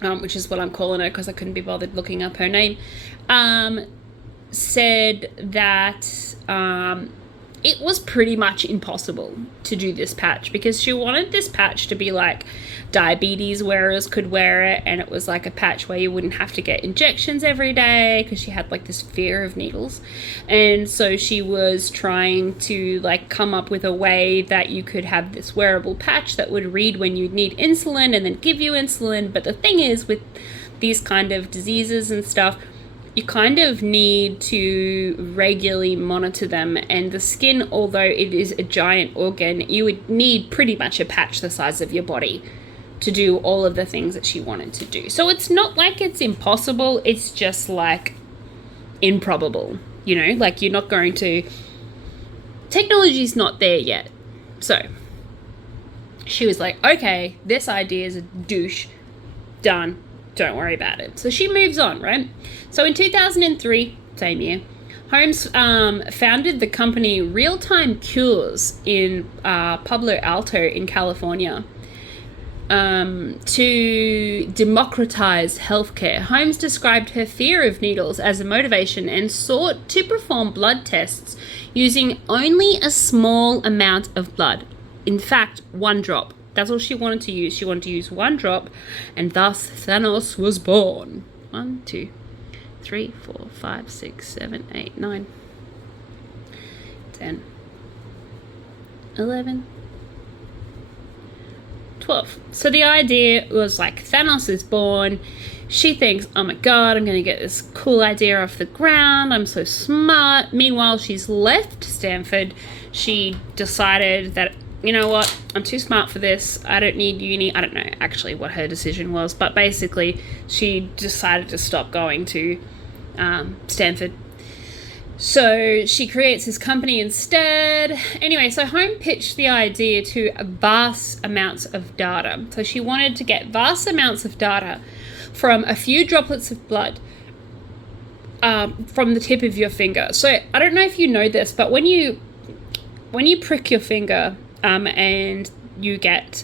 which is what I'm calling her because I couldn't be bothered looking up her name, said that it was pretty much impossible to do this patch because she wanted this patch to be like diabetes wearers could wear it, and it was like a patch where you wouldn't have to get injections every day because she had this fear of needles. And so she was trying to come up with a way that you could have this wearable patch that would read when you'd need insulin and then give you insulin. But the thing is, with these kind of diseases and stuff, you kind of need to regularly monitor them, and the skin, although it is a giant organ, you would need pretty much a patch the size of your body to do all of the things that she wanted to do. So it's not like it's impossible, it's just improbable, you're not going to, technology's not there yet. So she was like, okay, this idea is a douche, done. Don't worry about it. So she moves on, right? So in 2003, same year, Holmes founded the company Real Time Cures in Palo Alto in California to democratize healthcare. Holmes described her fear of needles as a motivation and sought to perform blood tests using only a small amount of blood. In fact, 1 drop. That's all she wanted to use. She wanted to use 1 drop, and thus Thanos was born. 1, 2, 3, 4, 5, 6, 7, 8, 9, 10, 11, 12. So the idea was Thanos is born. She thinks, oh my god, I'm going to get this cool idea off the ground. I'm so smart. Meanwhile, she's left Stanford. She decided that, you know what, I'm too smart for this. I don't need uni. I don't know actually what her decision was, but basically she decided to stop going to Stanford. So she creates this company instead. Anyway, so Home pitched the idea to vast amounts of data. So she wanted to get vast amounts of data from a few droplets of blood from the tip of your finger. So I don't know if you know this, but when you prick your finger and you get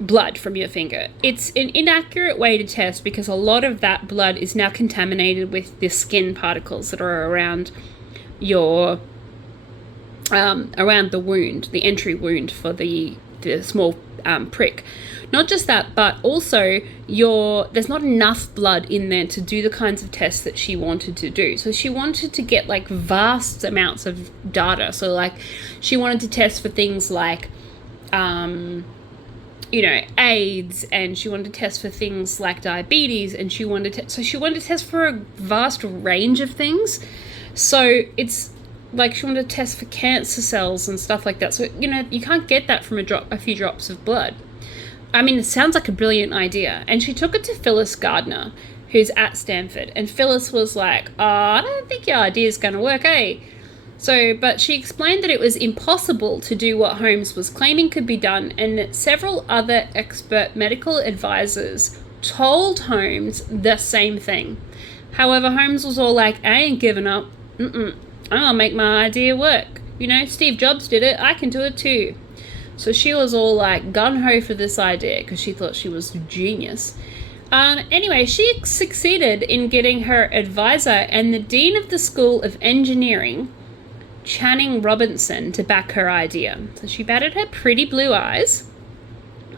blood from your finger, it's an inaccurate way to test because a lot of that blood is now contaminated with the skin particles that are around your around the wound, the entry wound for the small prick. Not just that, but also there's not enough blood in there to do the kinds of tests that she wanted to do. So she wanted to get like vast amounts of data. So like she wanted to test for things like AIDS, and she wanted to test for things like diabetes, and she wanted to test for a vast range of things. So it's like she wanted to test for cancer cells and stuff like that. So, you can't get that from a few drops of blood. I mean, it sounds like a brilliant idea. And she took it to Phyllis Gardner, who's at Stanford. And Phyllis was like, I don't think your idea is going to work, eh? But she explained that it was impossible to do what Holmes was claiming could be done, and that several other expert medical advisors told Holmes the same thing. However, Holmes was all like, I ain't giving up. I'm gonna make my idea work. Steve Jobs did it, I can do it too. So she was all like gung-ho for this idea because she thought she was a genius. Anyway, she succeeded in getting her advisor and the dean of the School of Engineering, Channing Robinson, to back her idea. So she batted her pretty blue eyes,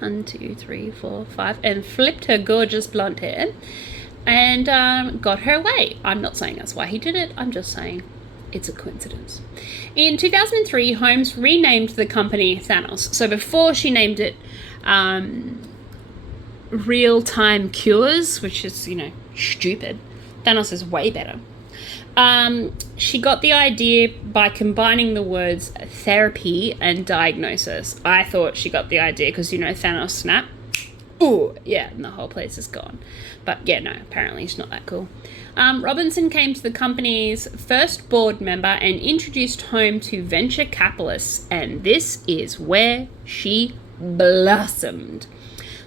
1, 2, 3, 4, 5, and flipped her gorgeous blonde hair and got her way. I'm not saying that's why he did it. I'm just saying it's a coincidence. In 2003, Holmes renamed the company Thanos. So before she named it Real-Time Cures, which is, stupid. Thanos is way better. She got the idea by combining the words therapy and diagnosis. I thought she got the idea because, Thanos snap. Ooh, yeah, and the whole place is gone. But yeah, no, apparently it's not that cool. Robinson came to the company's first board member and introduced Holmes to venture capitalists, and this is where she blossomed.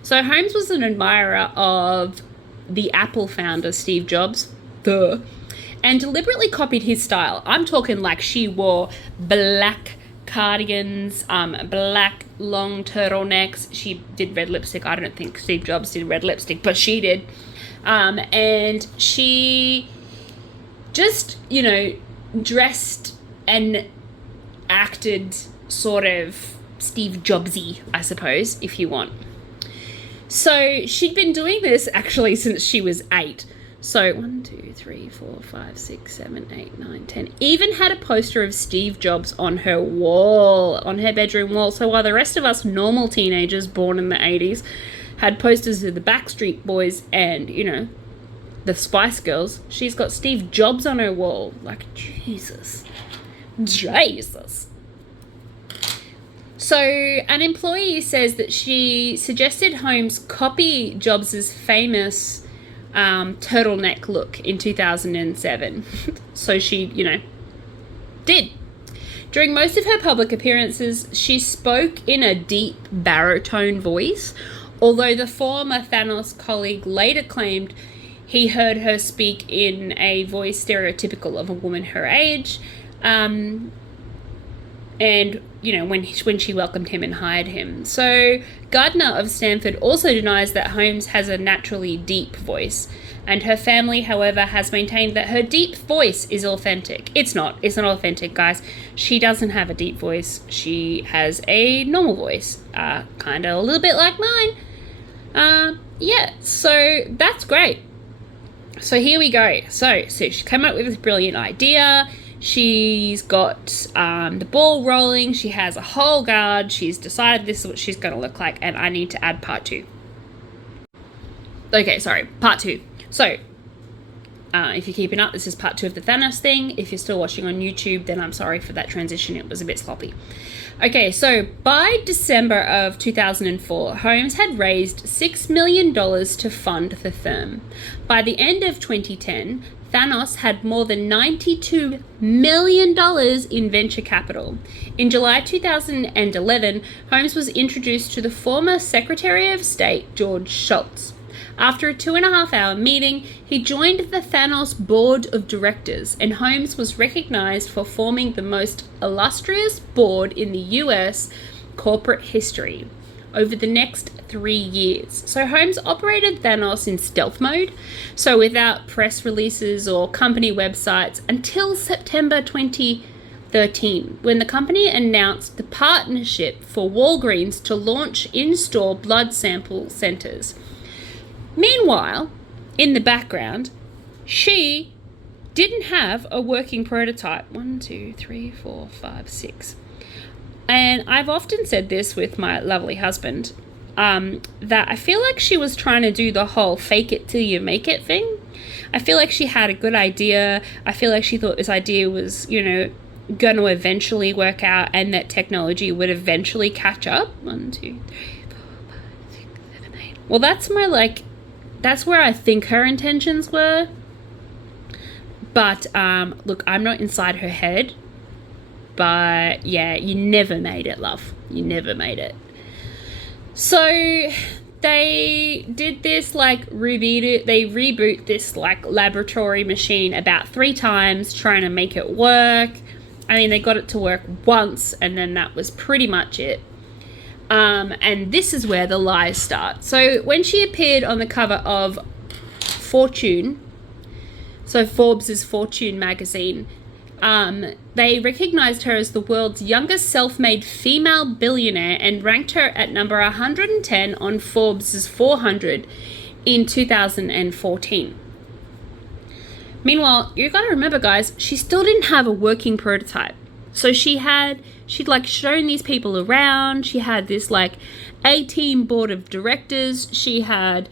So Holmes was an admirer of the Apple founder, Steve Jobs, and deliberately copied his style. I'm talking like she wore black cardigans, black long turtlenecks. She did red lipstick. I don't think Steve Jobs did red lipstick, but she did. And she just, dressed and acted sort of Steve Jobsy, I suppose, if you want. So she'd been doing this actually since she was 8. So 1, 2, 3, 4, 5, 6, 7, 8, 9, 10. Even had a poster of Steve Jobs on her wall, on her bedroom wall. So while the rest of us normal teenagers born in the 80s had posters of the Backstreet Boys and, the Spice Girls, she's got Steve Jobs on her wall. Like, Jesus. So an employee says that she suggested Holmes copy Jobs's famous turtleneck look in 2007. So she, did. During most of her public appearances, she spoke in a deep baritone voice, although the former Thanos colleague later claimed he heard her speak in a voice stereotypical of a woman her age, and, when she welcomed him and hired him. So Gardner of Stanford also denies that Holmes has a naturally deep voice, and her family, however, has maintained that her deep voice is authentic. It's not authentic, guys. She doesn't have a deep voice. She has a normal voice, kind of a little bit like mine. Yeah, so that's great. So here we go. So she came up with this brilliant idea. She's got the ball rolling. She has a whole guard. She's decided this is what she's going to look like, and I need to add part 2. Okay, sorry, part 2. So, if you're keeping up, this is part 2 of the Thanos thing. If you're still watching on YouTube, then I'm sorry for that transition. It was a bit sloppy. Okay, so by December of 2004, Holmes had raised $6 million to fund the firm. By the end of 2010, Thanos had more than $92 million in venture capital. In July 2011, Holmes was introduced to the former Secretary of State, George Shultz. After a 2.5-hour meeting, he joined the Thanos board of directors, and Holmes was recognized for forming the most illustrious board in the US corporate history over the next 3 years. So Holmes operated Thanos in stealth mode, so without press releases or company websites, until September 2013, when the company announced the partnership for Walgreens to launch in-store blood sample centers. Meanwhile, in the background, she didn't have a working prototype. 1, 2, 3, 4, 5, 6. And I've often said this with my lovely husband, that I feel like she was trying to do the whole fake it till you make it thing. I feel like she had a good idea. I feel like she thought this idea was, going to eventually work out and that technology would eventually catch up. 1, 2, 3, 4, 5, 6, 7, 8. Well, that's where I think her intentions were. But, look, I'm not inside her head. But, yeah, you never made it, love. You never made it. So, they did this, they reboot this, laboratory machine about 3 times, trying to make it work. I mean, they got it to work once, and then that was pretty much it. And this is where the lies start. So when she appeared on the cover of Fortune, so Forbes' Fortune magazine, they recognized her as the world's youngest self-made female billionaire and ranked her at number 110 on Forbes' 400 in 2014. Meanwhile, you got to remember, guys, she still didn't have a working prototype. So she'd shown these people around. She had this A-team board of directors. She had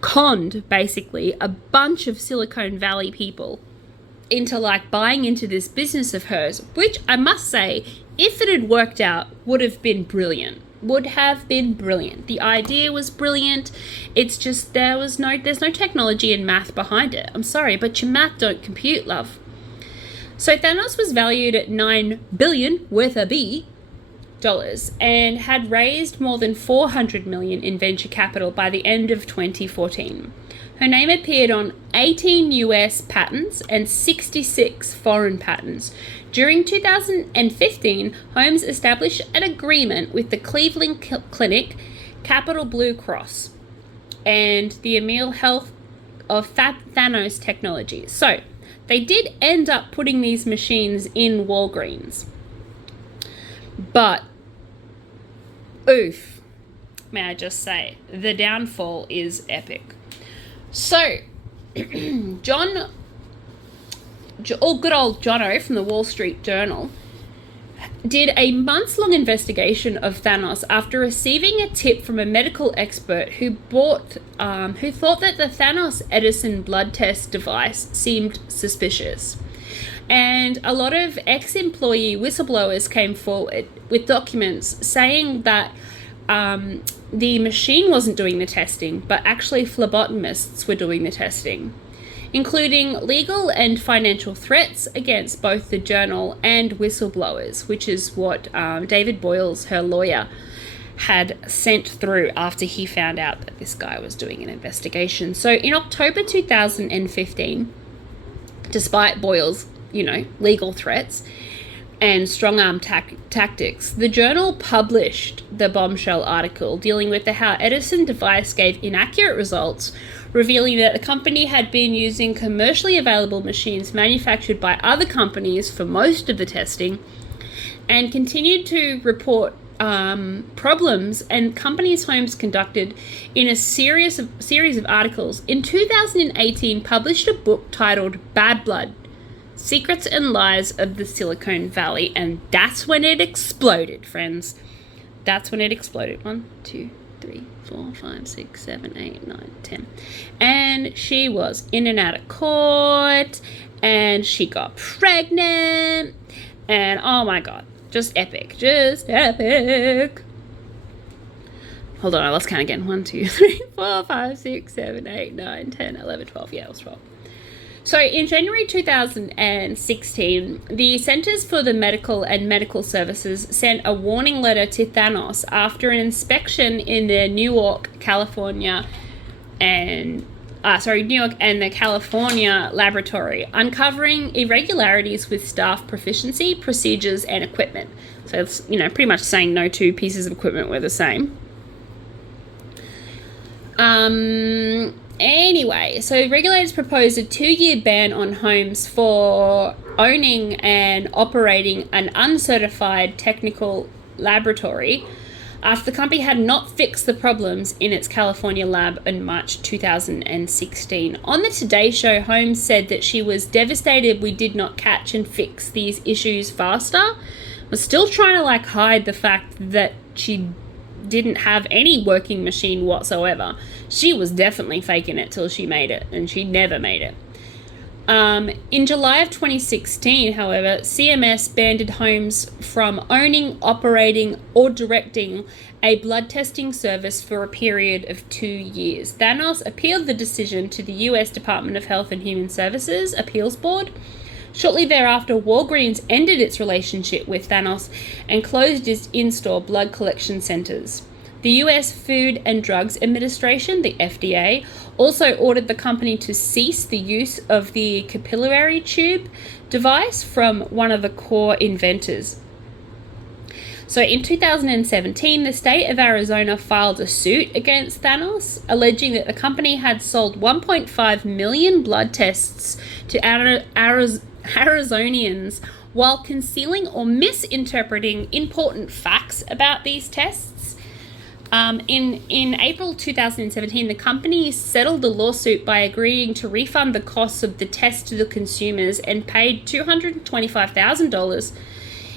conned basically a bunch of Silicon Valley people into buying into this business of hers, which I must say, if it had worked out, would have been brilliant. The idea was brilliant. It's just there's no technology and math behind it. I'm sorry, but your math don't compute, love. So Thanos was valued at $9 billion with a B dollars and had raised more than $400 million in venture capital by the end of 2014. Her name appeared on 18 US patents and 66 foreign patents. During 2015, Holmes established an agreement with the Cleveland Clinic, Capital Blue Cross, and the Emil Health of Thanos Technology. So they did end up putting these machines in Walgreens. But, oof, may I just say, the downfall is epic. So, good old Jono from the Wall Street Journal did a months-long investigation of Thanos after receiving a tip from a medical expert who thought that the Thanos Edison blood test device seemed suspicious. And a lot of ex-employee whistleblowers came forward with documents saying that the machine wasn't doing the testing, but actually phlebotomists were doing the testing, including legal and financial threats against both the journal and whistleblowers, which is what David Boyles, her lawyer, had sent through after he found out that this guy was doing an investigation. So in October 2015, despite Boyles' legal threats and strong-arm tactics, the journal published the bombshell article dealing with the how Edison device gave inaccurate results, revealing that the company had been using commercially available machines manufactured by other companies for most of the testing, and continued to report problems and companies Holmes conducted in a series of articles. In 2018, published a book titled Bad Blood: Secrets and Lies of the Silicon Valley, and that's when it exploded, friends. That's when it exploded. 1, 2, 3, 4, 5, 6, 7, 8, 9, 10. And she was in and out of court, and she got pregnant, and oh my god, just epic. Hold on, I lost count again. 1, 2, 3, 4, 5, 6, 7, 8, 9, 10, 11, 12. Yeah, it was 12. So in January 2016, the Centers for the Medical and Medical Services sent a warning letter to Thanos after an inspection in the New York and the California laboratory, uncovering irregularities with staff proficiency, procedures, and equipment. So it's, pretty much saying no two pieces of equipment were the same. Anyway, so regulators proposed a 2-year ban on homes for owning and operating an uncertified technical laboratory after the company had not fixed the problems in its California lab in March 2016. On the Today Show, Holmes said that she was devastated we did not catch and fix these issues faster. Was still trying to hide the fact that she didn't have any working machine whatsoever. She was definitely faking it till she made it, and she never made it. In July of 2016, however, CMS banned Holmes from owning, operating, or directing a blood testing service for a period of 2 years. Thanos appealed the decision to the US Department of Health and Human Services Appeals Board. Shortly thereafter, Walgreens ended its relationship with Thanos and closed its in-store blood collection centers. The US Food and Drugs Administration, the FDA, also ordered the company to cease the use of the capillary tube device from one of the core inventors. So in 2017, the state of Arizona filed a suit against Thanos, alleging that the company had sold 1.5 million blood tests to Arizonians while concealing or misinterpreting important facts about these tests. In April 2017, the company settled the lawsuit by agreeing to refund the costs of the test to the consumers and paid $225,000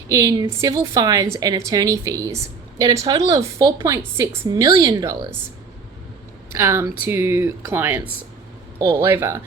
in civil fines and attorney fees, and a total of $4.6 million to clients all over.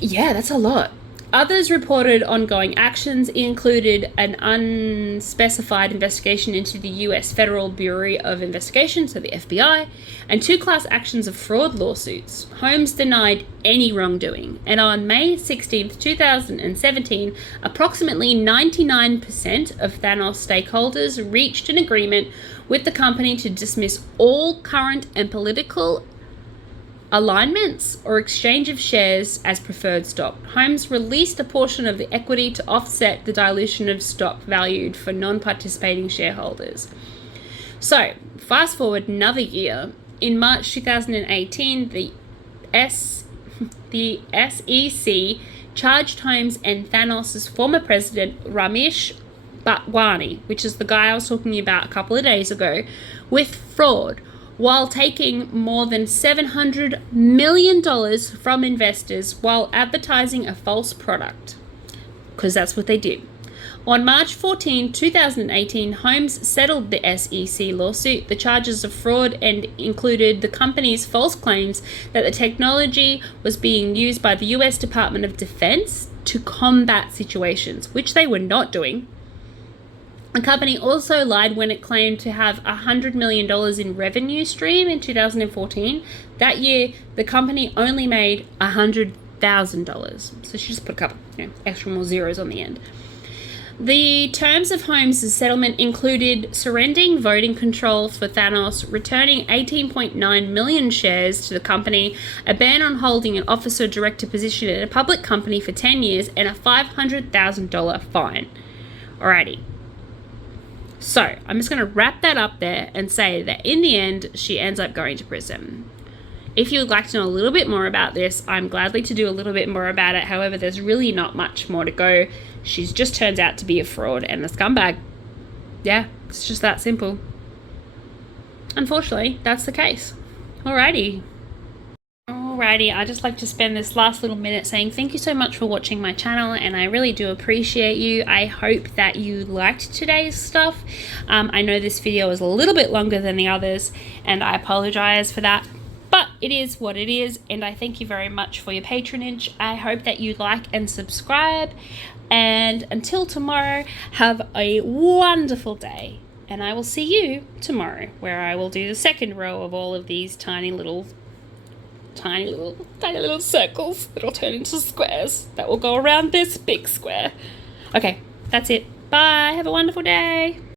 Yeah, that's a lot. Others reported ongoing actions included an unspecified investigation into the U.S. Federal Bureau of Investigation, so the FBI, and 2 class actions of fraud lawsuits. Holmes denied any wrongdoing, and on May 16, 2017, approximately 99% of Thanos stakeholders reached an agreement with the company to dismiss all current and political alignments or exchange of shares as preferred stock. Holmes released a portion of the equity to offset the dilution of stock valued for non-participating shareholders. So, fast forward another year. In March 2018, the SEC charged Holmes and Thanos' former president, Ramesh Bhatwani, which is the guy I was talking about a couple of days ago, with fraud, while taking more than $700 million from investors while advertising a false product. Because that's what they did. On March 14, 2018, Holmes settled the SEC lawsuit. The charges of fraud and included the company's false claims that the technology was being used by the US Department of Defense to combat situations, which they were not doing. The company also lied when it claimed to have $100 million in revenue stream in 2014. That year, the company only made $100,000. So she just put a couple extra more zeros on the end. The terms of Holmes' settlement included surrendering voting control for Thanos, returning 18.9 million shares to the company, a ban on holding an officer director position in a public company for 10 years, and a $500,000 fine. Alrighty. So, I'm just going to wrap that up there and say that in the end, she ends up going to prison. If you would like to know a little bit more about this, I'm gladly to do a little bit more about it. However, there's really not much more to go. She just turns out to be a fraud and a scumbag. Yeah, it's just that simple. Unfortunately, that's the case. Alrighty, I'd just like to spend this last little minute saying thank you so much for watching my channel, and I really do appreciate you. I hope that you liked today's stuff. I know this video is a little bit longer than the others, and I apologize for that, but it is what it is, and I thank you very much for your patronage. I hope that you like and subscribe, and until tomorrow, have a wonderful day, and I will see you tomorrow, where I will do the second row of all of these tiny little tiny little circles that'll turn into squares that will go around this big square. Okay, that's it. Bye. Have a wonderful day.